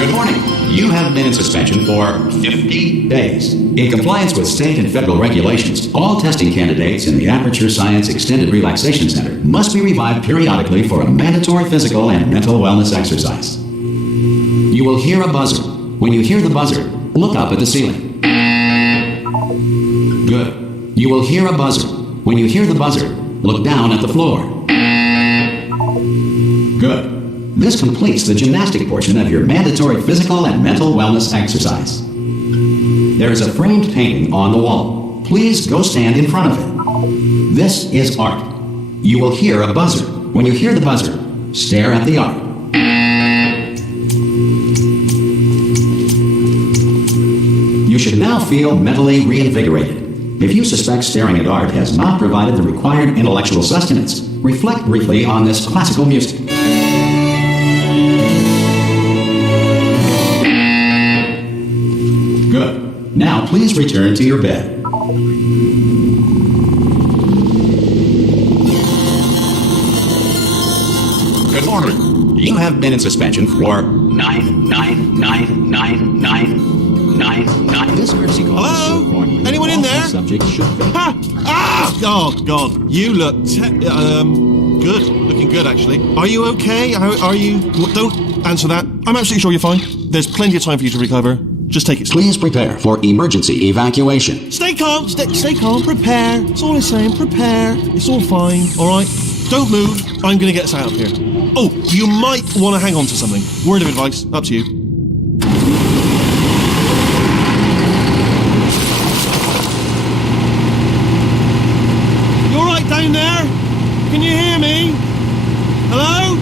Good morning. You have been in suspension for 50 days. In compliance with state and federal regulations, all testing candidates in the Aperture Science Extended Relaxation Center must be revived periodically for a mandatory physical and mental wellness exercise. You will hear a buzzer. When you hear the buzzer, look up at the ceiling. Good. You will hear a buzzer. When you hear the buzzer, look down at the floor. Good. This completes the gymnastic portion of your mandatory physical and mental wellness exercise. There is a framed painting on the wall. Please go stand in front of it. This is art. You will hear a buzzer. When you hear the buzzer, stare at the art. You should now feel mentally reinvigorated. If you suspect staring at art has not provided the required intellectual sustenance, reflect briefly on this classical music. Good. Now please return to your bed. Good morning. You have been in suspension for 9. This mercy call. Hello? Anyone in there? Subject should be. Ha! Ah! Oh, God. You look good. Looking good, actually. Are you okay? Are you... Don't answer that. I'm absolutely sure you're fine. There's plenty of time for you to recover. Just take it slow. Please prepare for emergency evacuation. Stay calm. Stay calm. Prepare. That's all I'm saying. Prepare. It's all fine. All right? Don't move. I'm going to get us out of here. Oh, you might want to hang on to something. Word of advice. Up to you. You all right down there? Can you hear me? Hello?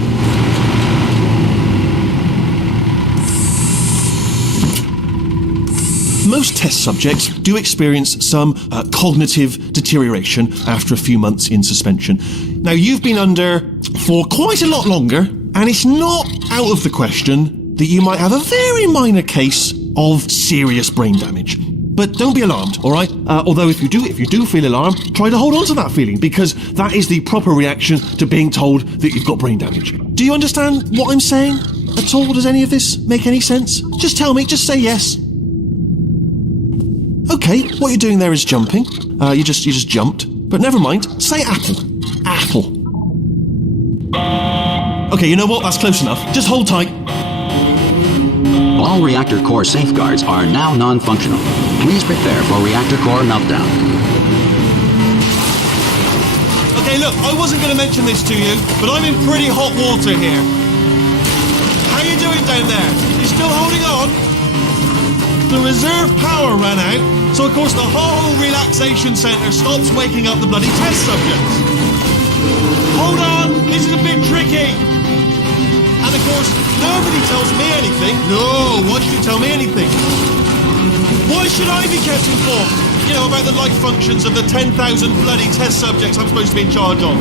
Most test subjects do experience some cognitive deterioration after a few months in suspension. Now, you've been under for quite a lot longer, and it's not out of the question that you might have a very minor case of serious brain damage. But don't be alarmed, all right? Although if you do feel alarmed, try to hold on to that feeling, because that is the proper reaction to being told that you've got brain damage. Do you understand what I'm saying at all? Does any of this make any sense? Just tell me, just say yes. Okay, what you're doing there is jumping. You just jumped. But never mind. Say apple. Apple. Okay, you know what? That's close enough. Just hold tight. All reactor core safeguards are now non-functional. Please prepare for reactor core meltdown. Okay, look, I wasn't going to mention this to you, but I'm in pretty hot water here. How you doing down there? You still holding on? The reserve power ran out, so of course the whole relaxation centre stops waking up the bloody test subjects. Hold on, this is a bit tricky. And of course, nobody tells me anything. No, why should you tell me anything? Why should I be kept informed? You know, about the life functions of the 10,000 bloody test subjects I'm supposed to be in charge of.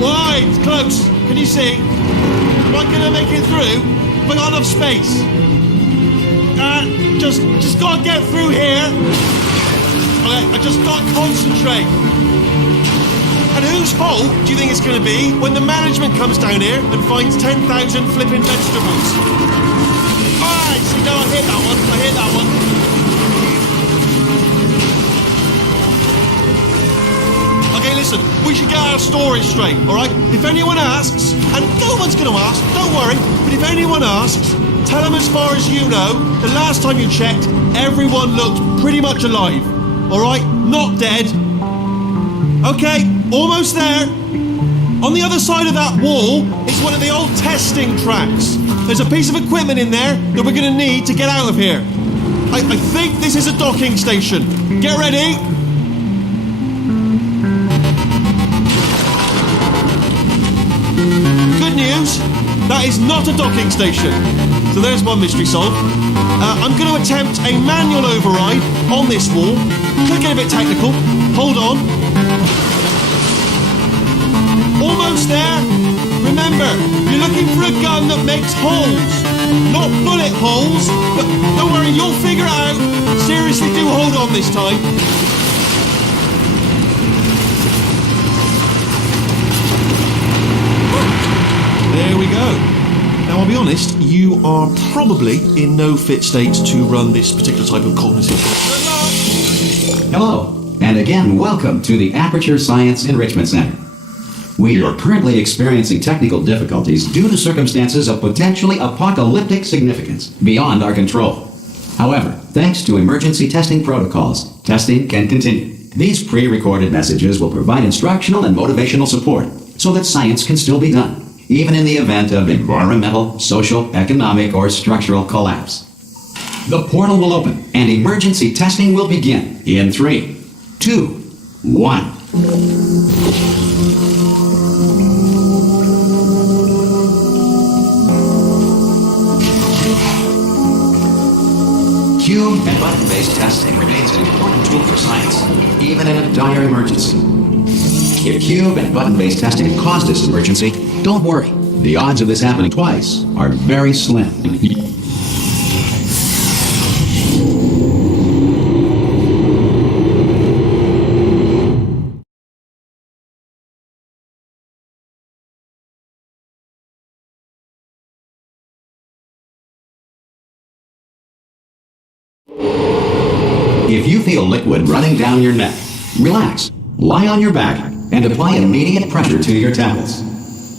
Why? It's close. Can you see? Am I going to make it through? Have I got enough space? Just gotta get through here. Okay, I just gotta concentrate. And whose fault do you think it's gonna be when the management comes down here and finds 10,000 flipping vegetables? Alright, see, no, I hit that one. Okay, listen, we should get our story straight, alright? If anyone asks, and no one's gonna ask, don't worry, but if anyone asks, tell them as far as you know, the last time you checked, everyone looked pretty much alive. Alright? Not dead. Okay, almost there. On the other side of that wall is one of the old testing tracks. There's a piece of equipment in there that we're going to need to get out of here. I think this is a docking station. Get ready. Good news. That is not a docking station. So there's one mystery solved. I'm going to attempt a manual override on this wall. Could get a bit technical. Hold on. Almost there. Remember, you're looking for a gun that makes holes. Not bullet holes, but don't worry, you'll figure it out. Seriously, do hold on this time. There we go. Now I'll be be honest, you are probably in no fit state to run this particular type of cognitive course. Hello, and again, welcome to the Aperture Science Enrichment Center. We are currently experiencing technical difficulties due to circumstances of potentially apocalyptic significance beyond our control. However, thanks to emergency testing protocols, testing can continue. These pre-recorded messages will provide instructional and motivational support so that science can still be done, even in the event of environmental, social, economic, or structural collapse. The portal will open and emergency testing will begin in 3, 2, 1. Cube and button-based testing remains an important tool for science, even in a dire emergency. If cube and button-based testing caused this emergency, don't worry. The odds of this happening twice are very slim. If you feel liquid running down your neck, relax, lie on your back, and apply immediate pressure to your temples.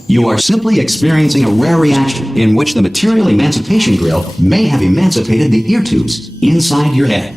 You are simply experiencing a rare reaction in which the material emancipation grill may have emancipated the ear tubes inside your head.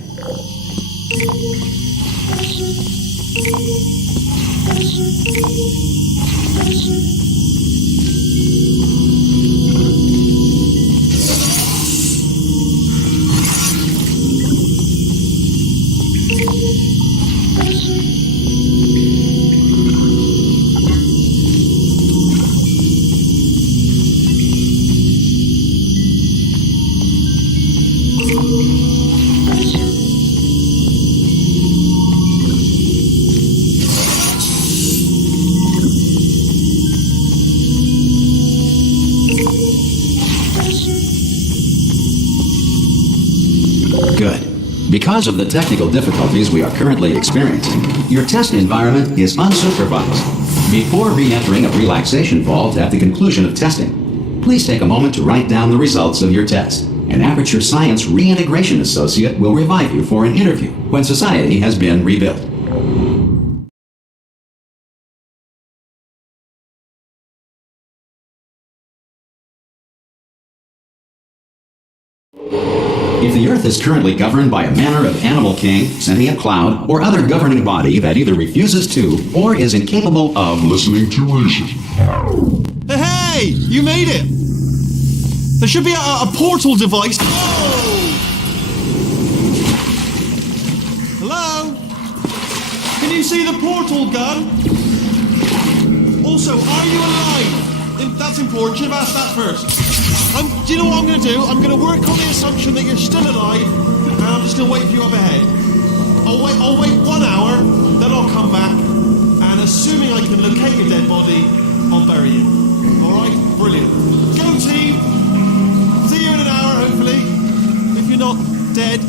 Good. Because of the technical difficulties we are currently experiencing, your test environment is unsupervised. Before re-entering a relaxation vault at the conclusion of testing, please take a moment to write down the results of your test. An Aperture Science Reintegration Associate will revive you for an interview when society has been rebuilt. If the Earth is currently governed by a manner of animal king, sentient cloud, or other governing body that either refuses to or is incapable of listening to reason. Hey, you made it! There should be a portal device. Oh! Hello? Can you see the portal gun? Also, are you alive? That's important. Should have asked that first. Do you know what I'm going to do? I'm going to work on the assumption that you're still alive, and I'm just going to wait for you up ahead. I'll wait 1 hour, then I'll come back, and assuming I can locate your dead body, I'll bury you. Alright? Brilliant. Go team! See you in an hour, hopefully. If you're not dead.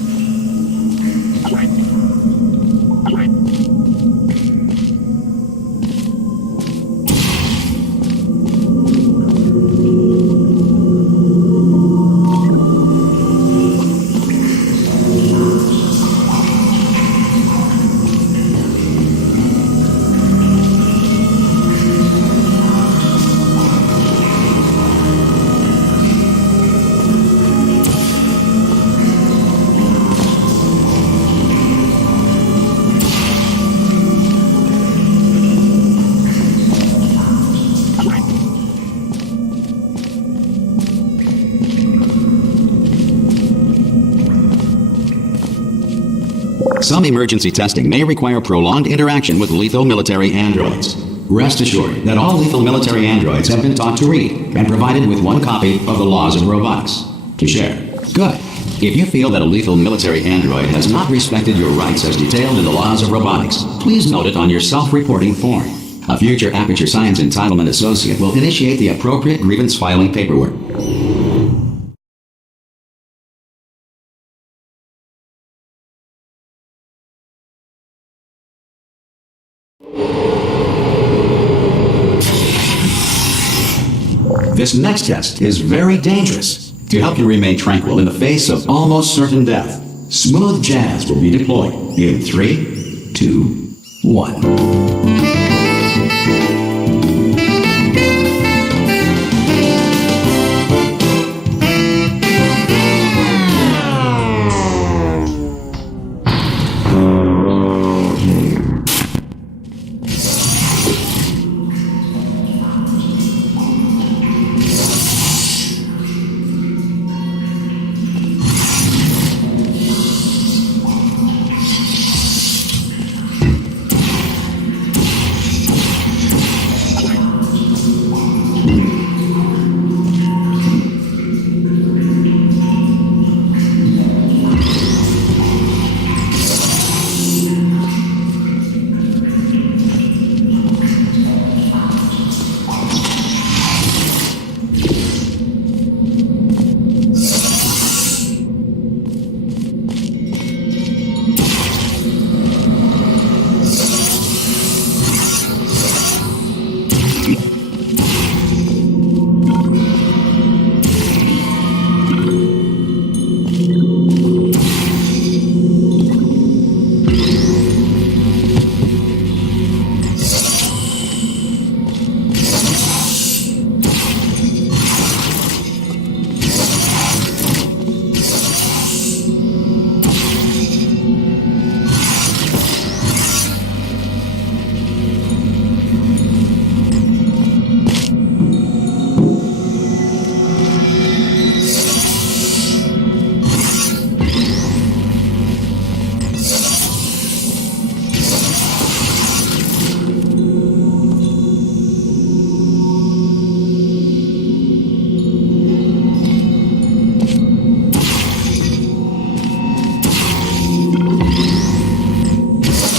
Some emergency testing may require prolonged interaction with lethal military androids. Rest assured that all lethal military androids have been taught to read and provided with 1 copy of the laws of robotics to share. Good. If you feel that a lethal military android has not respected your rights as detailed in the laws of robotics, please note it on your self-reporting form. A future Aperture Science Entitlement Associate will initiate the appropriate grievance filing paperwork. This next test is very dangerous. To help you remain tranquil in the face of almost certain death, smooth jazz will be deployed in 3, 2, 1.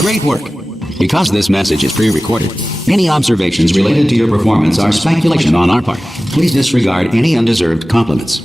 Great work. Because this message is pre-recorded, any observations related to your performance are speculation on our part. Please disregard any undeserved compliments.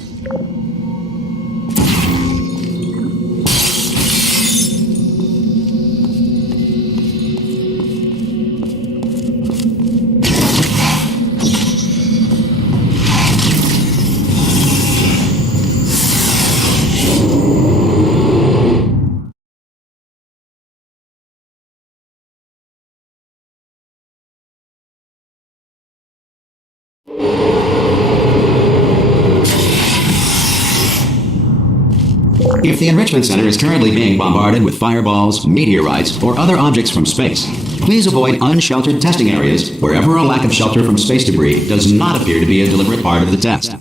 If the Enrichment Center is currently being bombarded with fireballs, meteorites, or other objects from space, please avoid unsheltered testing areas wherever a lack of shelter from space debris does not appear to be a deliberate part of the test.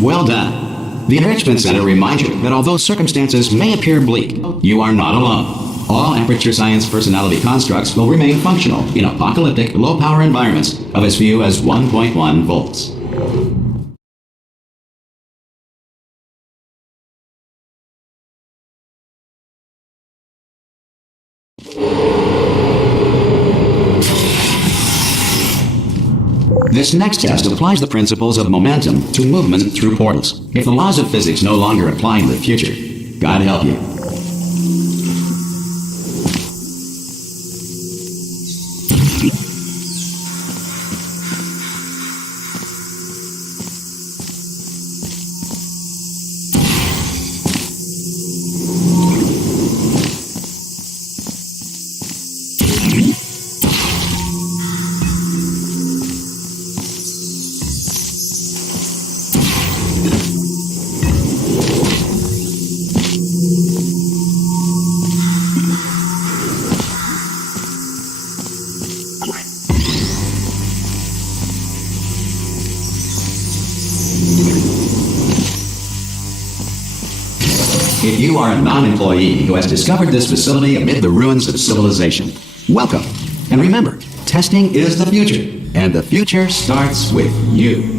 Well done. The Enrichment Center reminds you that although circumstances may appear bleak, you are not alone. All Aperture Science personality constructs will remain functional in apocalyptic, low-power environments of as few as 1.1 volts. This next test applies the principles of momentum to movement through portals. If the laws of physics no longer apply in the future, God help you. If you are a non-employee who has discovered this facility amid the ruins of civilization, welcome. And remember, testing is the future, and the future starts with you.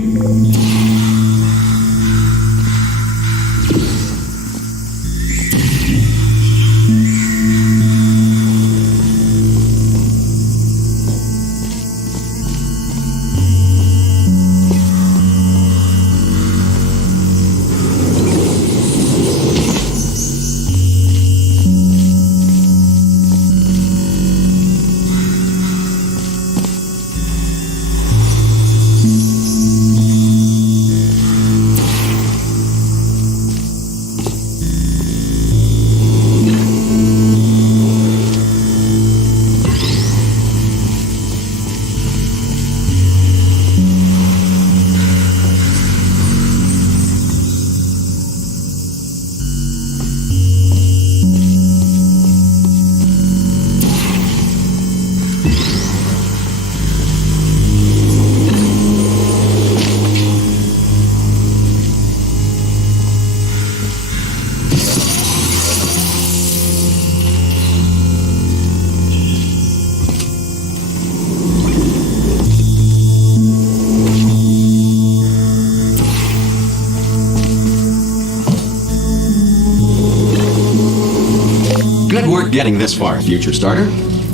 Good work getting this far, future starter.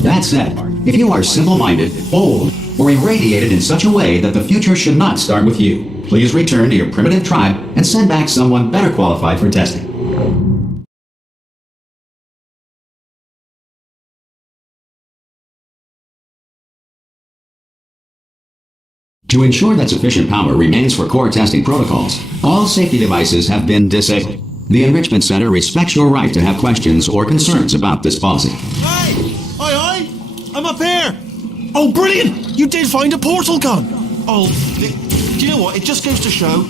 That said, if you are simple-minded, bold, or irradiated in such a way that the future should not start with you, please return to your primitive tribe and send back someone better qualified for testing. To ensure that sufficient power remains for core testing protocols, all safety devices have been disabled. The Enrichment Center respects your right to have questions or concerns about this policy. Hey! Aye, I'm up here! Oh, brilliant! You did find a portal gun! Oh, do you know what? It just goes to show,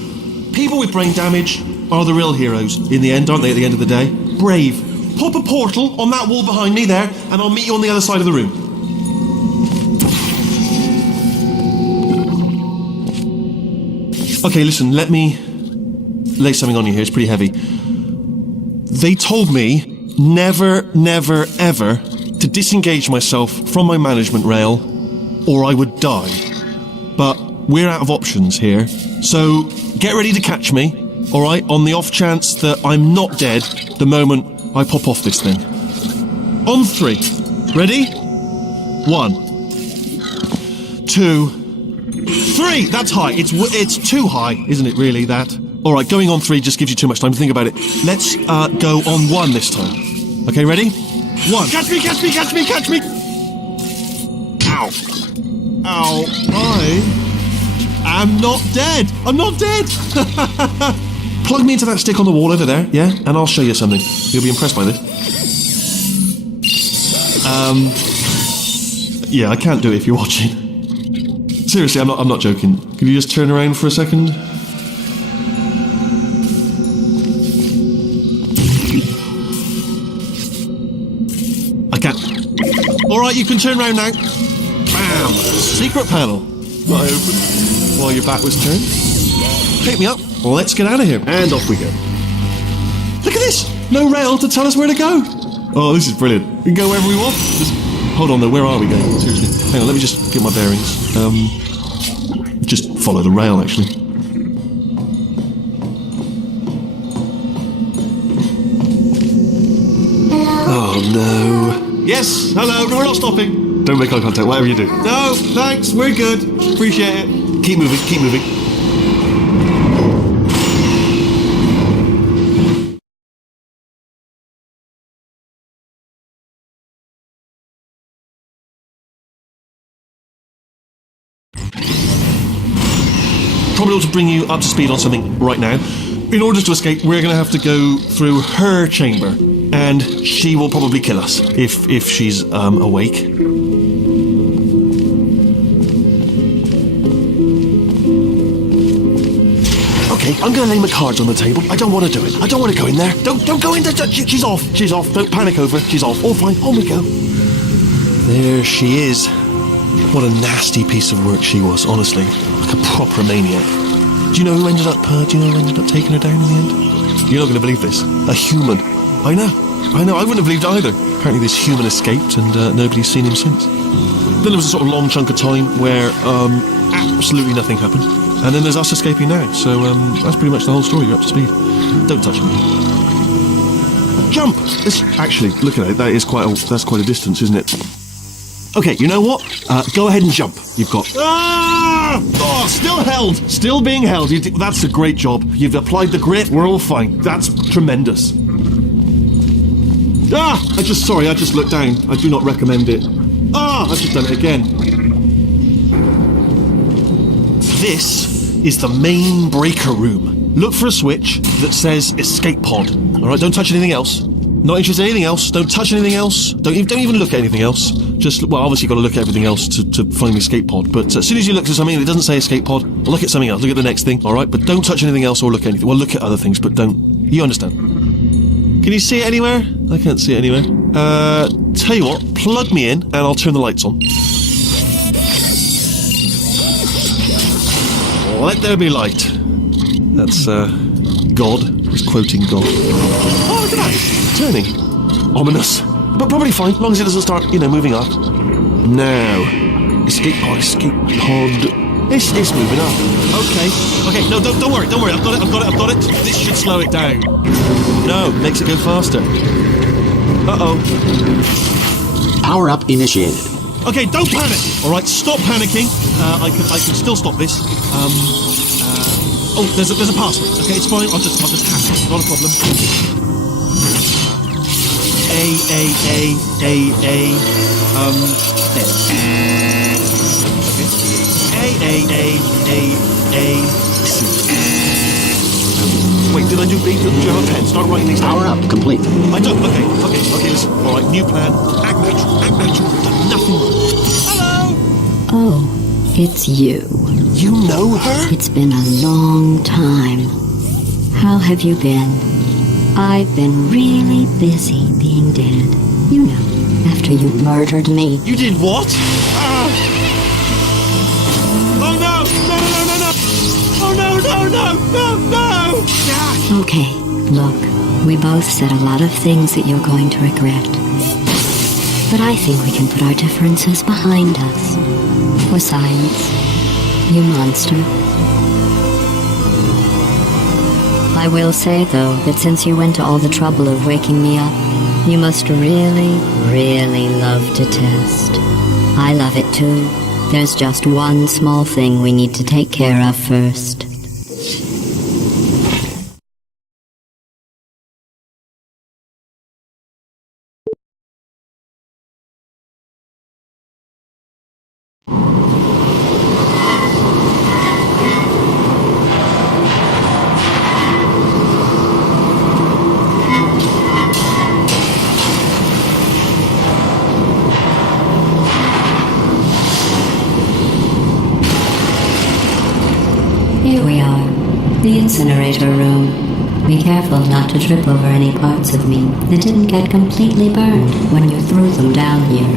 people with brain damage are the real heroes in the end, aren't they, at the end of the day? Brave. Pop a portal on that wall behind me there, and I'll meet you on the other side of the room. Okay, listen, let me lay something on you here. It's pretty heavy. They told me never, never, ever to disengage myself from my management rail or I would die. But we're out of options here, so get ready to catch me, alright, on the off chance that I'm not dead the moment I pop off this thing. On 3. Ready? 1, 2, 3! That's high. It's too high, isn't it, really, that? Alright, going on 3 just gives you too much time to think about it. Let's go on 1 this time. Okay, ready? 1. Catch me, catch me, catch me, catch me! Ow. Ow. I am not dead. I'm not dead! Plug me into that stick on the wall over there, yeah? And I'll show you something. You'll be impressed by this. Yeah, I can't do it if you're watching. Seriously, I'm not joking. Can you just turn around for a second? I can't. Alright, you can turn around now. Bam! Secret panel. Right open. While your back was turned. Pick me up. Let's get out of here. And off we go. Look at this! No rail to tell us where to go. Oh, this is brilliant. We can go wherever we want. Just hold on though, where are we going? Seriously. Hang on, let me just get my bearings. Just follow the rail, actually. Oh no. Yes, hello, we're not stopping. Don't make eye contact, whatever you do. No, thanks, we're good. Appreciate it. keep moving, keep moving. Probably ought to bring you up to speed on something right now. In order to escape, we're going to have to go through her chamber, and she will probably kill us if she's awake. Okay, I'm going to lay my cards on the table. I don't want to do it. I don't want to go in there. Don't go in there. She's off. She's off. Don't panic over. She's off. All fine. On we go. There she is. What a nasty piece of work she was, honestly. Like a proper maniac. Do you know who ended up taking her down in the end? You're not going to believe this. A human. I know. I wouldn't have believed it either. Apparently this human escaped and nobody's seen him since. Then there was a sort of long chunk of time where absolutely nothing happened. And then there's us escaping now. So that's pretty much the whole story. You're up to speed. Don't touch me. Jump! Actually, look at it. That's quite a distance, isn't it? Okay, you know what? Go ahead and jump. You've got... Ah! Oh, still held. Still being held. That's a great job. You've applied the grit. We're all fine. That's tremendous. Ah! I just looked down. I do not recommend it. Ah! I've just done it again. This is the main breaker room. Look for a switch that says escape pod. All right, don't touch anything else. Not interested in anything else. Don't touch anything else. Don't even look at anything else. Just, well, obviously you've got to look at everything else to find the escape pod. But as soon as you look at something that doesn't say escape pod, look at something else. Look at the next thing, all right? But don't touch anything else or look at anything. Well, look at other things, but don't. You understand? Can you see it anywhere? I can't see it anywhere. Tell you what, plug me in and I'll turn the lights on. Let there be light. That's, God. He's quoting God. Oh, look at that. Turning. Ominous. But probably fine, as long as it doesn't start, moving up. Now. Escape pod. It's moving up. Okay, no, don't worry. I've got it. This should slow it down. No, makes it go faster. Uh-oh. Power up initiated. Okay, don't panic. All right, stop panicking. I can still stop this. Oh, there's a password. Okay, it's fine. I'll just hack it. Not a problem. A. C. Wait, did I do B? Do you have a pen? Start writing these down. Power up complete. I don't. Okay, listen. All right, new plan. Act natural. Done nothing wrong. Hello. Oh, it's you. You know her? It's been a long time. How have you been? I've been really busy being dead. You know, after you murdered me. You did what? Oh no! Oh no! Okay, look, we both said a lot of things that you're going to regret. But I think we can put our differences behind us. For science, you monster. I will say, though, that since you went to all the trouble of waking me up, you must really, really love to test. I love it too. There's just one small thing we need to take care of first. Here we are, the incinerator room. Be careful not to trip over any parts of me that didn't get completely burned when you threw them down here.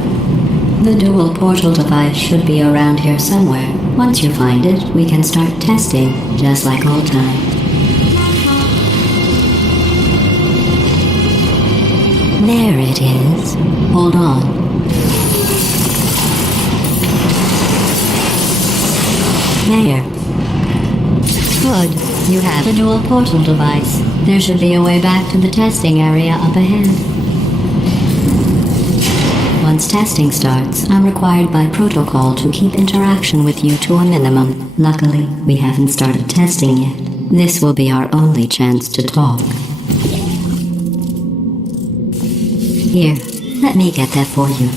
The dual portal device should be around here somewhere. Once you find it, we can start testing, just like old times. There it is. Hold on. There. Good. You have a dual portal device. There should be a way back to the testing area up ahead. Once once testing starts, I'm required by protocol to keep interaction with you to a minimum. Luckily, we haven't started testing yet. This will be our only chance to talk. Here, let me get that for you.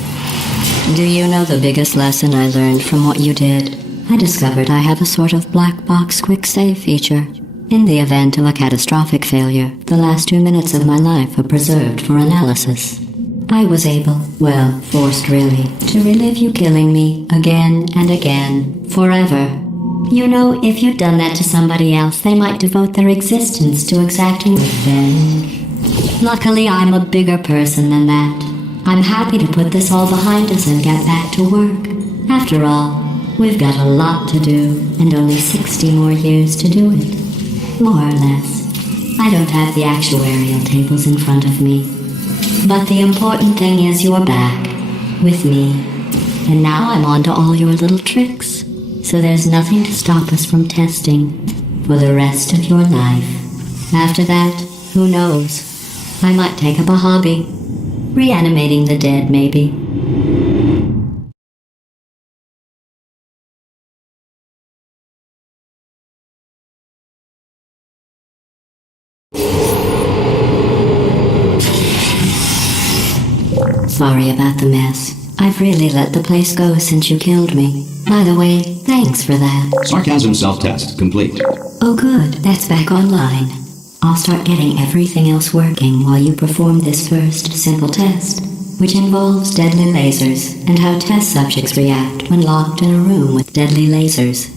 Do you know the biggest lesson I learned from what you did? I discovered I have a sort of black box quick save feature. In the event of a catastrophic failure, the last 2 minutes of my life are preserved for analysis. I was able, well, forced really, to relive you killing me again and again, forever. You know, if you'd done that to somebody else, they might devote their existence to exacting revenge. Luckily, I'm a bigger person than that. I'm happy to put this all behind us and get back to work. After all, we've got a lot to do, and only 60 more years to do it. More or less. I don't have the actuarial tables in front of me. But the important thing is you're back, with me. And now I'm on to all your little tricks. So there's nothing to stop us from testing for the rest of your life. After that, who knows? I might take up a hobby. Reanimating the dead, maybe. Sorry about the mess. I've really let the place go since you killed me. By the way, thanks for that. Sarcasm self-test complete. Oh good, that's back online. I'll start getting everything else working while you perform this first simple test, which involves deadly lasers and how test subjects react when locked in a room with deadly lasers.